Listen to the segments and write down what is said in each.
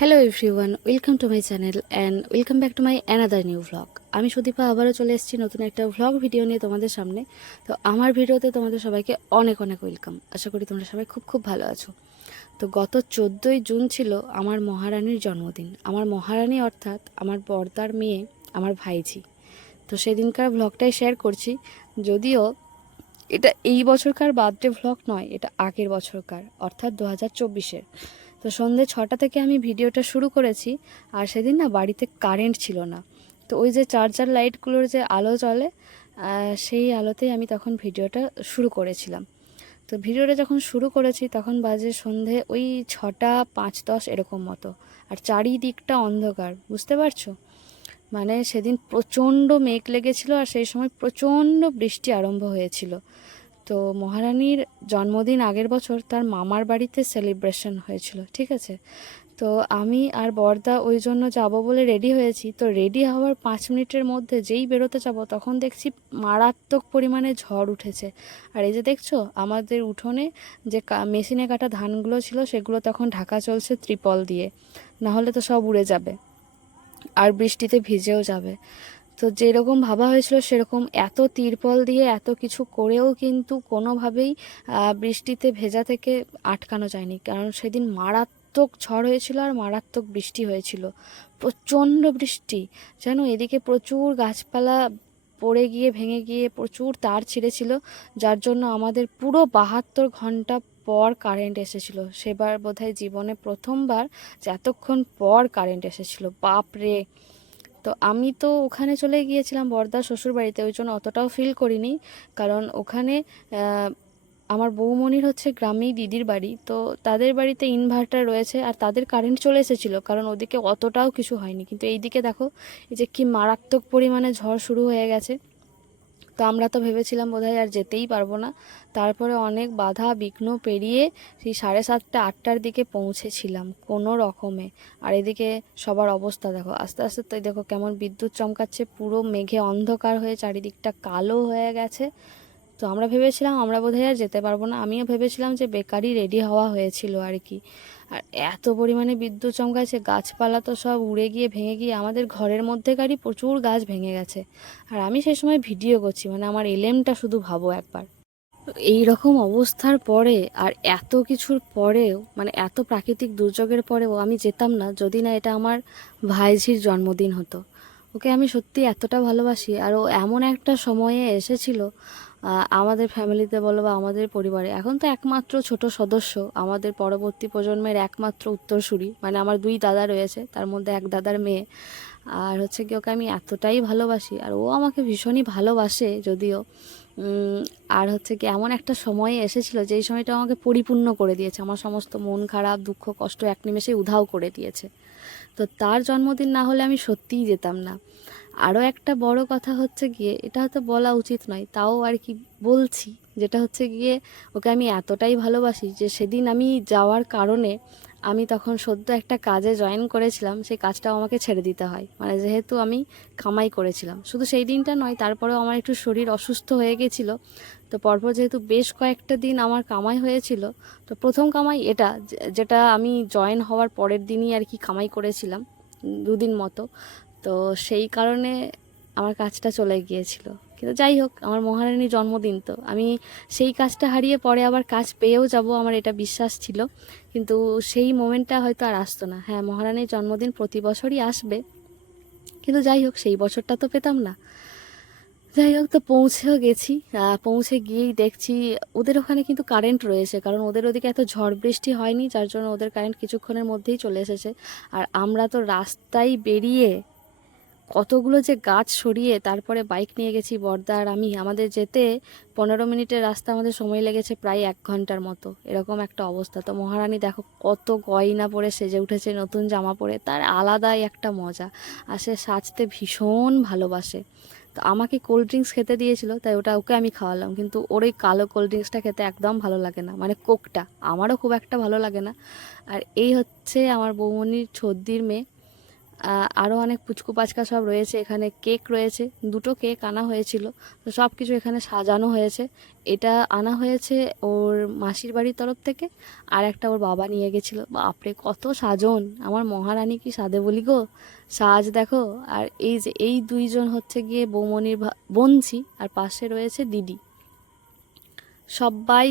Hello everyone, welcome to my channel and welcome back to my another new vlog. আমি সুদীপা আবারও চলে এসেছি নতুন একটা ভ্লগ ভিডিও নিয়ে তোমাদের সামনে। তো আমার ভিডিওতে তোমাদের সবাইকে অনেক অনেক ওয়েলকাম। আশা করি তোমরা সবাই খুব খুব ভালো আছো। তো গত 14ই জুন ছিল আমার মহারানীর জন্মদিন। আমার মহারানী অর্থাৎ আমার বড়দার মেয়ে, আমার ভাইঝি। তো সেদিনকার ভ্লগটাই শেয়ার করছি। যদিও এটা এই বছরকার বার্থডে ভ্লগ নয়, এটা আগের বছরকার অর্থাৎ 2024-এর। তো সন্ধ্যে 6টা থেকে আমি ভিডিওটা শুরু করেছি। আর সেদিন না বাড়িতে কারেন্ট ছিল না। তো ওই যে চার্জার লাইটগুলোর যে আলো জ্বলে, সেই আলোতেই আমি তখন ভিডিওটা শুরু করেছিলাম। তো ভিডিওটা যখন শুরু করেছি তখন বাজে সন্ধে ওই 6টা 5-10 এরকম মতো। আর চারিদিকটা অন্ধকার, বুঝতে পারছো? মানে সেদিন প্রচণ্ড মেঘ লেগেছিল আর সেই সময় প্রচণ্ড বৃষ্টি আরম্ভ হয়েছিল। তো মহারানীর জন্মদিন আগের বছর তার মামার বাড়িতে সেলিব্রেশন হয়েছিল, ঠিক আছে? তো আমি আর বড়দা ওই জন্য যাবো বলে রেডি হয়েছি। তো রেডি হওয়ার 5 মিনিটের মধ্যে যেই বেরোতে যাব তখন দেখছি মারাত্মক পরিমাণে ঝড় উঠেছে। আর এই যে দেখছো আমাদের উঠোনে যে মেশিনে কাটা ধানগুলো ছিল সেগুলো তখন ঢাকা চলছে ত্রিপল দিয়ে, না হলে তো সব উড়ে যাবে আর বৃষ্টিতে ভিজেও যাবে। তো যেরকম ভাবা হয়েছিল সেরকম এত তিরপল দিয়ে এত কিছু করেও কিন্তু কোনোভাবেই বৃষ্টিতে ভেজা থেকে আটকানো যায়নি, কারণ সেদিন মারাত্মক ঝড় হয়েছিল আর মারাত্মক বৃষ্টি হয়েছিল, প্রচণ্ড বৃষ্টি। জানো এদিকে প্রচুর গাছপালা পড়ে গিয়ে ভেঙে গিয়ে প্রচুর তার ছিঁড়েছিল, যার জন্য আমাদের পুরো 72 ঘন্টা পর কারেন্ট এসেছিল। সেবার বোধহয় জীবনে প্রথমবার যে এতক্ষণ পর কারেন্ট এসেছিল, বাপ রে। তো আমি তো ওখানে চলে গিয়েছিলাম বড়দার শ্বশুর বাড়িতে, ওই জন্য অতটাও ফিল করিনি। কারণ ওখানে আমার বৌমনির হচ্ছে গ্রামেই দিদির বাড়ি, তো তাদের বাড়িতে ইনভার্টার রয়েছে আর তাদের কারেন্ট চলে এসেছিলো, কারণ ওদিকে অতটাও কিছু হয়নি। কিন্তু এইদিকে দেখো এই যে কি মারাত্মক পরিমাণে ঝড় শুরু হয়ে গেছে। তো আমরা তো ভেবেছিলাম বোধহয় আর যেতেই পারবো না। তারপরে অনেক বাধা বিঘ্ন পেরিয়ে সেই 7:30-8টার দিকে পৌঁছেছিলাম কোনো রকমে। আর এদিকে সবার অবস্থা দেখো, আস্তে আস্তে তো দেখো কেমন বিদ্যুৎ চমকাচ্ছে, পুরো মেঘে অন্ধকার হয়ে চারিদিকটা কালো হয়ে গেছে। তো আমরা ভেবেছিলাম আমরা বোধহয় আর যেতে পারবো না। আমিও ভেবেছিলাম যে বেকারই রেডি হওয়া হয়েছিল আর কি। আর এত পরিমাণে বিদ্যুৎ চমকাচ্ছে, গাছপালা তো সব উড়ে গিয়ে ভেঙে গিয়ে আমাদের ঘরের মধ্যেকারই প্রচুর গাছ ভেঙে গেছে। আর আমি সেই সময় ভিডিও করছি, মানে আমার এলেমটা শুধু ভাবো একবার। এই রকম অবস্থার পরে আর এত কিছুর পরেও, মানে এত প্রাকৃতিক দুর্যোগের পরেও আমি যেতাম না যদি না এটা আমার ভাইঝির জন্মদিন হতো। ওকে আমি সত্যি এতটা ভালোবাসি, আর ও এমন একটা সময়ে এসেছিল আমাদের ফ্যামিলিতে বলো বা আমাদের পরিবারে। এখন তো একমাত্র ছোট সদস্য, আমাদের পরবর্তী প্রজন্মের একমাত্র উত্তরসূরি, মানে আমার 2 দাদা রয়েছে, তার মধ্যে এক দাদার মেয়ে। আর হচ্ছে কি ওকে আমি এতটাই ভালোবাসি আর ও আমাকে ভীষণই ভালোবাসে যদিও। আর হচ্ছে কি এমন একটা সময়ে এসেছিল যেই সময়টা আমাকে পরিপূর্ণ করে দিয়েছে, আমার সমস্ত মন খারাপ দুঃখ কষ্ট এক নিমেষে উধাও করে দিয়েছে। তো তার জন্মদিন না হলে আমি সত্যিই যেতাম না। আরও একটা বড় কথা হচ্ছে গিয়ে, এটা হয়তো বলা উচিত নয় তাও আর কি বলছি, যেটা হচ্ছে গিয়ে ওকে আমি এতটাই ভালোবাসি যে সেদিন আমি যাওয়ার কারণে আমি তখন সদ্য একটা কাজে জয়েন করেছিলাম, সেই কাজটাও আমাকে ছেড়ে দিতে হয়, মানে যেহেতু আমি কামাই করেছিলাম। শুধু সেই দিনটা নয়, তারপরেও আমার একটু শরীর অসুস্থ হয়ে গেছিলো। তো পরপর যেহেতু বেশ কয়েকটা দিন আমার কামাই হয়েছিল, তো প্রথম কামাই এটা যেটা আমি জয়েন হওয়ার পরের দিনই আর কি কামাই করেছিলাম, 2 দিন মতো। তো সেই কারণে আমার কাজটা চলে গিয়েছিল। কিন্তু যাই হোক, আমার মহারানীর জন্মদিন, তো আমি সেই কাজটা হারিয়ে পরে আবার কাজ পেয়েও যাব আমার এটা বিশ্বাস ছিল। কিন্তু সেই মোমেন্টটা হয়তো আর আসতো না। হ্যাঁ, মহারানীর জন্মদিন প্রতি বছরই আসবে, কিন্তু যাই হোক সেই বছরটা তো পেতাম না। যাই হোক, তো পৌঁছেও গেছি। পৌঁছে গিয়েই দেখছি ওদের ওখানে কিন্তু কারেন্ট রয়েছে, কারণ ওদের ওদিকে এত ঝড় বৃষ্টি হয়নি, যার জন্য ওদের কারেন্ট কিছুক্ষণের মধ্যেই চলে এসেছে। আর আমরা তো রাস্তায় বেরিয়ে কতগুলো যে গাছ সরিয়ে তারপরে বাইক নিয়ে গেছি বর্দা আর আমি। আমাদের যেতে 15 মিনিটের রাস্তা, আমাদের সময় লেগেছে প্রায় 1 ঘন্টার মতো, এরকম একটা অবস্থা। তো মহারানী দেখো কত গয়না পরে সেজে উঠেছে, নতুন জামা পরে, তার আলাদাই একটা মজা। আর সে সাজতে ভীষণ ভালোবাসে। তো আমাকে কোল্ড ড্রিঙ্কস খেতে দিয়েছিল, তাই ওটা ওকে আমি খাওয়ালাম। কিন্তু ওর ওই কালো কোল্ড ড্রিঙ্কসটা খেতে একদম ভালো লাগে না, মানে কোকটা আমারও খুব একটা ভালো লাগে না। আর এই হচ্ছে আমার বৌমনির ছদ্দির মেয়ে। আরও অনেক পুচকু পাচকা সব রয়েছে, এখানে কেক রয়েছে, 2টো কেক আনা হয়েছিল। তো সব কিছু এখানে সাজানো হয়েছে। এটা আনা হয়েছে ওর মাসির বাড়ির তরফ থেকে, আর একটা ওর বাবা নিয়ে গেছিলো। বাপরে কত সাজন, আমার মহারানী কি সাধে বলি গো, সাজ দেখো। আর এই যে এই 2জন হচ্ছে গিয়ে বৌমনির বোনঝি, আর পাশে রয়েছে দিদি। সবাই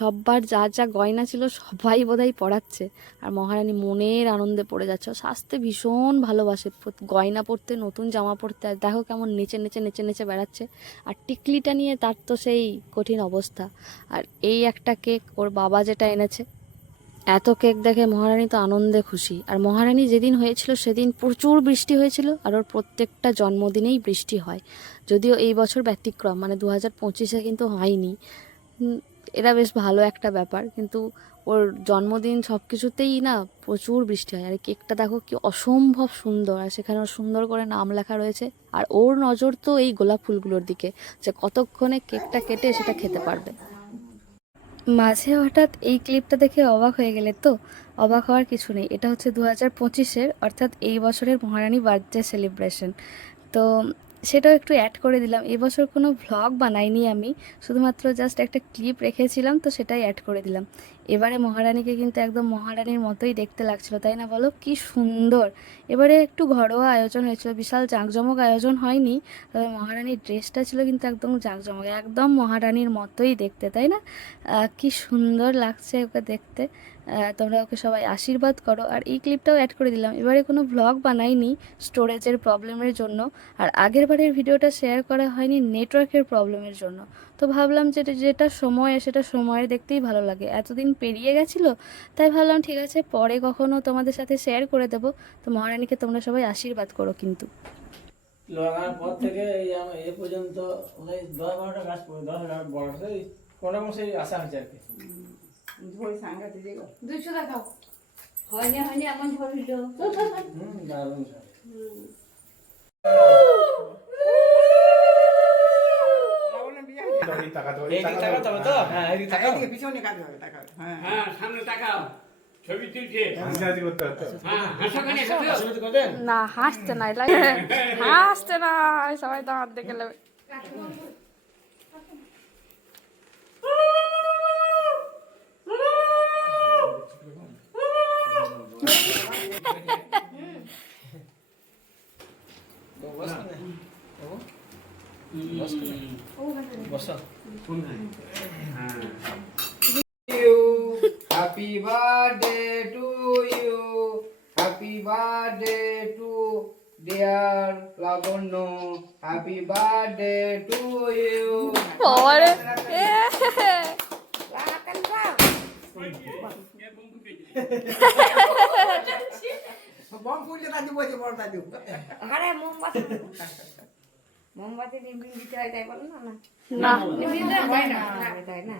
সব্বার যা যা গয়না ছিল সবাই বোধহয় পরাচ্ছে, আর মহারানী মনের আনন্দে পড়ে যাচ্ছে। ও সাজতে ভীষণ ভালোবাসে, গয়না পরতে, নতুন জামা পরতে। আর দেখো কেমন নেচে নেচে নেচে নেচে বেড়াচ্ছে। আর টিকলিটা নিয়ে তার তো সেই কঠিন অবস্থা। আর এই একটা কেক ওর বাবা যেটা এনেছে, এত কেক দেখে মহারানী তো আনন্দে খুশি। আর মহারানী যেদিন হয়েছিল সেদিন প্রচুর বৃষ্টি হয়েছিল, আর ওর প্রত্যেকটা জন্মদিনেই বৃষ্টি হয়। যদিও এই বছর ব্যতিক্রম, মানে 2025-এ কিন্তু হয়নি। এটা বেশ ভালো একটা ব্যাপার, কিন্তু ওর জন্মদিন সব কিছুতেই না প্রচুর বৃষ্টি হয়। আর এই কেকটা দেখো কি অসম্ভব সুন্দর, আর সেখানে ওর সুন্দর করে নাম লেখা রয়েছে। আর ওর নজর তো এই গোলাপ ফুলগুলোর দিকে, যে কতক্ষণে কেকটা কেটে সেটা খেতে পারবে। মাঝে হঠাৎ এই ক্লিপটা দেখে অবাক হয়ে গেলে তো? অবাক হওয়ার কিছু নেই, এটা হচ্ছে 2025-এর, অর্থাৎ এই বছরের মহারানী বার্থডে সেলিব্রেশন। তো সেটাও একটু অ্যাড করে দিলাম। এবছর কোনো ভ্লগ বানাইনি আমি, শুধুমাত্র জাস্ট একটা ক্লিপ রেখেছিলাম, তো সেটাই অ্যাড করে দিলাম। এবারে মহারানীকে কিন্তু একদম মহারানীর মতোই দেখতে লাগছিল, তাই না বলো? কি সুন্দর। এবারে একটু ঘরোয়া আয়োজন হয়েছিল, বিশাল জাঁকজমক আয়োজন হয়নি, তবে মহারানীর ড্রেসটা ছিল কিন্তু একদম জাঁকজমক, একদম মহারানীর মতোই দেখতে, তাই না? কি সুন্দর লাগছে ওকে দেখতে। তোমরা ওকে সবাই আশীর্বাদ করো। আর এই ক্লিপটাও অ্যাড করে দিলাম। এবারে কোনো ভ্লগ বানাইনি স্টোরেজের প্রবলেমের জন্য, আর আগের বারের ভিডিওটা শেয়ার করা হয়নি নেটওয়ার্কের প্রবলেমের জন্য। তো ভাবলাম যেটা যেটা সময় সেটা সময়ের দেখতেই ভালো লাগে, এতদিন পেরিয়ে গেছিলো, তাই ভাবলাম ঠিক আছে পরে কখনো তোমাদের সাথে শেয়ার করে দেবো। তো মহারানীকে তোমরা সবাই আশীর্বাদ করো কিন্তু। লাগানোর পর থেকে এই পর্যন্ত 10-12টা গাছ পড়ে 10 বড় সেই কোনো সেই আশা হয়েছে আর কি। ঝোল সাংঘাতিক দেখো 200 দেখাও। হয়নি হয়নি এমন ঝোল ভিডিও। দারুণ পিছনে কাজ হবে টাকা। হ্যাঁ হ্যাঁ সামনে তাকাও, ছবি তুলছে। হ্যাঁ হাসো কেন, হাসো। না হাসতে নাই লাগে, হাসতে না, সবাই তো হাত দেখে নেবে। Happy birthday to you, happy birthday to dear Labanya, happy birthday to you. বম ফুললে দাদু বলছে বড় দাদু। আরে মোমবাতি, মোমবাতি নিভিয়ে দিতে হয় তাই বলো না? না, নিভিয়ে দিলে হয় না, তাই না?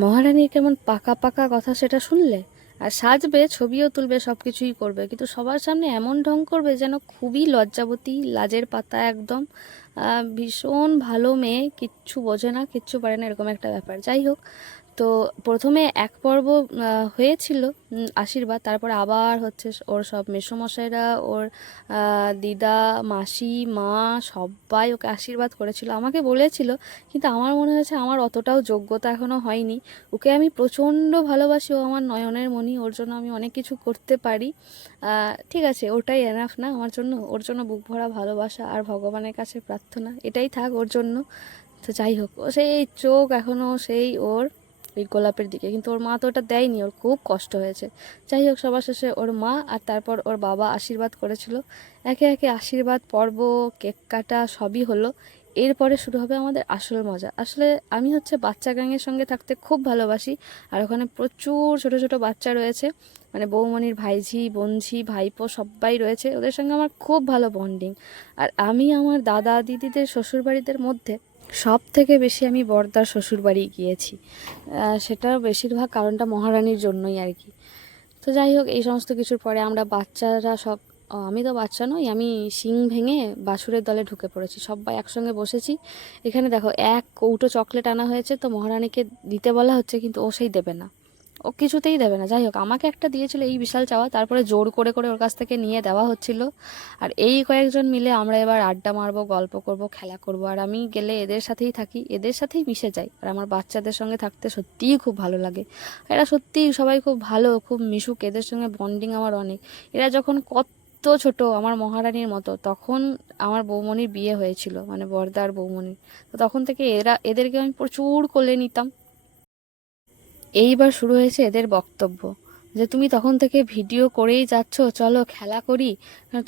মহারানীর কেমন পাকা পাকা কথা সেটা শুনলে? আর সাজবে, ছবিও তুলবে, সব কিছুই করবে, কিন্তু সবার সামনে এমন ঢং করবে যেন খুবই লজ্জাবতী, লাজের পাতা একদম। ভীষণ ভালো মেয়ে, কিচ্ছু বোঝে না, কিচ্ছু পারে না, এরকম একটা ব্যাপার। যাই হোক, তো প্রথমে এক পর্ব হয়েছিল আশীর্বাদ, তারপরে আবার হচ্ছে ওর সব মেসোমশাইরা, ওর দিদা, মাসি, মা সবাই ওকে আশীর্বাদ করেছিল, আমাকে বলেছিল, কিন্তু আমার মনে হয়েছে আমার অতটাও যোগ্যতা এখনও হয়নি। ওকে আমি প্রচণ্ড ভালোবাসি, ও আমার নয়নের মণি, ওর জন্য আমি অনেক কিছু করতে পারি। ঠিক আছে, ওটাই এনাফ না আমার জন্য? ওর জন্য বুক ভরা ভালোবাসা আর ভগবানের কাছে প্রার্থনা, এটাই থাক ওর জন্য। তো যাই হোক, ও সেই চোখ এখনও সেই ওর ওই গোলাপের দিকে, কিন্তু ওর মা তো ওটা দেয়নি, ওর খুব কষ্ট হয়েছে। যাই হোক, সবার শেষে ওর মা আর তারপর ওর বাবা আশীর্বাদ করেছিল। একে একে আশীর্বাদ পর্ব, কেক কাটা সবই হলো। এরপরে শুরু হবে আমাদের আসল মজা। আসলে আমি হচ্ছে বাচ্চা গ্যাংয়ের সঙ্গে থাকতে খুব ভালোবাসি, আর ওখানে প্রচুর ছোট ছোট বাচ্চা রয়েছে, মানে বৌমনির ভাইঝি, বোনঝি, ভাইপো সবাই রয়েছে, ওদের সঙ্গে আমার খুব ভালো বন্ডিং। আর আমি আমার দাদা দিদিদের শ্বশুরবাড়িদের মধ্যে সব থেকে বেশি আমি বড়দার শ্বশুরবাড়ি গিয়েছি, সেটার বেশিরভাগ কারণটা মহারানীর জন্যই আর কি। তো যাই হোক, এই সমস্ত কিছুর পরে আমরা বাচ্চারা সব, আমি তো বাচ্চা নই, আমি শিং ভেঙে বাছুরের দলে ঢুকে পড়েছি, সবাই একসঙ্গে বসেছি। এখানে দেখো এক কৌটো চকলেট আনা হয়েছে, তো মহারানীকে দিতে বলা হচ্ছে, কিন্তু ও সেই দেবে না। ও কিছুতেই দেবে না। যাই হোক, আমাকে একটা দিয়েছিল এই বিশাল চাওয়া, তারপরে জোর করে করে ওর কাছ থেকে নিয়ে দেওয়া হচ্ছিল। আর এই কয়েকজন মিলে আমরা এবার আড্ডা মারবো, গল্প করব, খেলা করব। আর আমি গেলে এদের সাথেই থাকি, এদের সাথেই মিশে যাই। আর আমার বাচ্চাদের সঙ্গে থাকতে সত্যিই খুব ভালো লাগে। এরা সত্যিই সবাই খুব ভালো, খুব মিশুক, এদের সঙ্গে বন্ডিং আমার অনেক। এরা যখন কত ছোট, আমার মহারানীর মতো, তখন আমার বৌমনির বিয়ে হয়েছিল, মানে বর্দার বৌমনির। তো তখন থেকে এদেরকে আমি প্রচুর কোলে নিতাম। এইবার শুরু হয়েছে এদের বক্তব্য যে তুমি তখন থেকে ভিডিও করেই যাচ্ছ, চলো খেলা করি।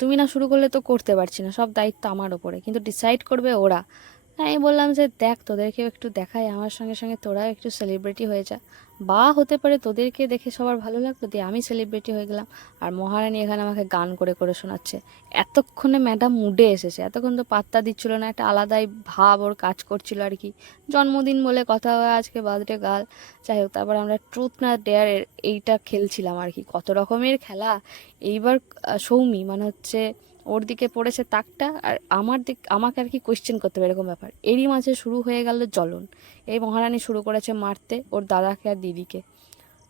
তুমি না শুরু করলে তো করতে পারছি না, সব দায়িত্ব আমার ওপরে, কিন্তু ডিসাইড করবে ওরা। আমি বললাম যে দেখ, তোদেরকেও একটু দেখাই, আমার সঙ্গে সঙ্গে তোরাও একটু সেলিব্রিটি হয়ে যা, বা হতে পারে তোদেরকে দেখে সবার ভালো লাগলো, দিয়ে আমি সেলিব্রিটি হয়ে গেলাম। আর মহারানী এখানে আমাকে গান করে করে শোনাচ্ছে। এতক্ষণে ম্যাডাম মুডে এসেছে, এতক্ষণ তো পাত্তা দিচ্ছিল না, একটা আলাদাই ভাব ওর কাজ করছিল আর কি। জন্মদিন বলে কথা হয়, আজকে বার্থডে গার্ল। যাই হোক, তারপর আমরা ট্রুথ না ডেয়ার এইটা খেলছিলাম আর কি, কত রকমের খেলা। এইবার সৌমি মানে হচ্ছে ওর দিকে পড়েছে তাকটা, আর আমাকে আর কি কোয়েশ্চেন করতে হবে, এরকম ব্যাপার। এরই মাঝে শুরু হয়ে গেল জ্বলন। এই মহারানী শুরু করেছে মারতে ওর দাদাকে আর দিদিকে।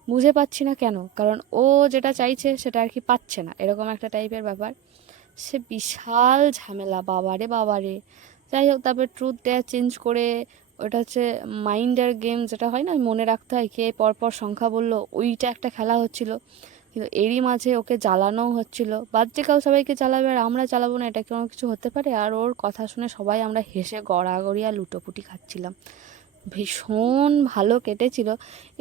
বুঝে পাচ্ছি না কেন, কারণ ও যেটা চাইছে সেটা আর কি পাচ্ছে না, এরকম একটা টাইপের ব্যাপার। সে বিশাল ঝামেলা, বাবারে বাবারে। যাই হোক, তারপর ট্রুথ ডেয়ার চেঞ্জ করে ওটা হচ্ছে মাইন্ডার গেম, যেটা হয় না, মনে রাখতে হয় কে পরপর সংখ্যা বললো, ওইটা একটা খেলা হচ্ছিল। কিন্তু এরই মাঝে ওকে জ্বালানোও হচ্ছিল। বাচ্চাকাল সবাইকে জ্বালাবে আর আমরা জ্বালাবো না, এটা কোনো কিছু হতে পারে? আর ওর কথা শুনে সবাই আমরা হেসে গড়াগড়ি আর লুটোপুটি খাচ্ছিলাম। ভীষণ ভালো কেটেছিল।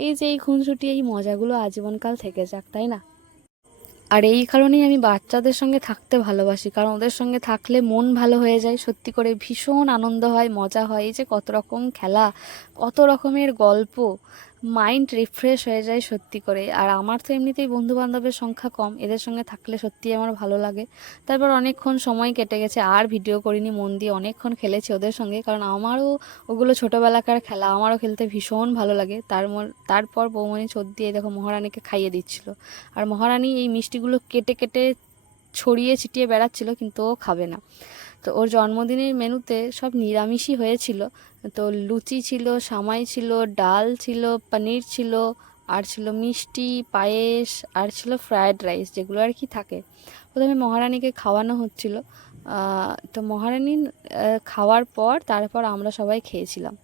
এই যে এই খুনসুটি, এই মজাগুলো আজীবনকাল থেকে যাক, তাই না? আর এই কারণেই আমি বাচ্চাদের সঙ্গে থাকতে ভালোবাসি, কারণ ওদের সঙ্গে থাকলে মন ভালো হয়ে যায়, সত্যি করে ভীষণ আনন্দ হয়, মজা হয়। এই যে কত রকম খেলা, কত রকমের গল্প, মাইন্ড রিফ্রেশ হয়ে যায় সত্যি করে। আর আমার তো এমনিতেই বন্ধু বান্ধবের সংখ্যা কম, এদের সঙ্গে থাকলে সত্যিই আমার ভালো লাগে। তারপর অনেকক্ষণ সময় কেটে গেছে, আর ভিডিও করিনি, মন দিয়ে অনেকক্ষণ খেলেছি ওদের সঙ্গে, কারণ আমারও ওগুলো ছোটোবেলাকার খেলা, আমারও খেলতে ভীষণ ভালো লাগে। তারপর বৌমনি চোদ দিয়ে দেখো মহারানীকে খাইয়ে দিচ্ছিল। আর মহারানী এই মিষ্টিগুলো কেটে কেটে ছড়িয়ে ছিটিয়ে বেড়াচ্ছিল, কিন্তু ও খাবে না। তো ওর জন্মদিনের মেনুতে সব নিরামিষই হয়েছিল। তো লুচি ছিল, সামাই ছিল, ডাল ছিল, পনির ছিল, আর ছিল মিষ্টি, পায়েস, আর ছিল ফ্রায়েড রাইস, যেগুলো আর কি থাকে। প্রথমে মহারানীকে খাওয়ানো হচ্ছিল। তো মহারানী খাওয়ার পর তারপর আমরা সবাই খেয়েছিলাম।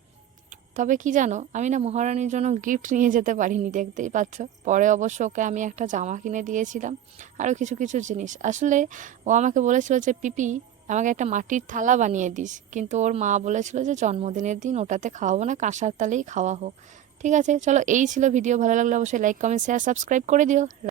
তবে কি জানো, আমি না মহারানীর জন্য গিফট নিয়ে যেতে পারিনি, দেখতেই পাচ্ছ। পরে অবশ্য ওকে আমি একটা জামা কিনে দিয়েছিলাম, আরও কিছু কিছু জিনিস। আসলে ও আমাকে বলেছিল যে পিপি, আমাকে একটা মাটির থালা বানিয়ে দিস, কিন্তু ওর মা বলেছিল যে জন্মদিনের দিন ওটাতে খাওয়াবো না, কাঁসার তালেই খাওয়া হোক। ঠিক আছে, চলো, এই ছিল ভিডিও। ভালো লাগলে অবশ্যই লাইক, কমেন্ট, শেয়ার, সাবস্ক্রাইব করে দিও।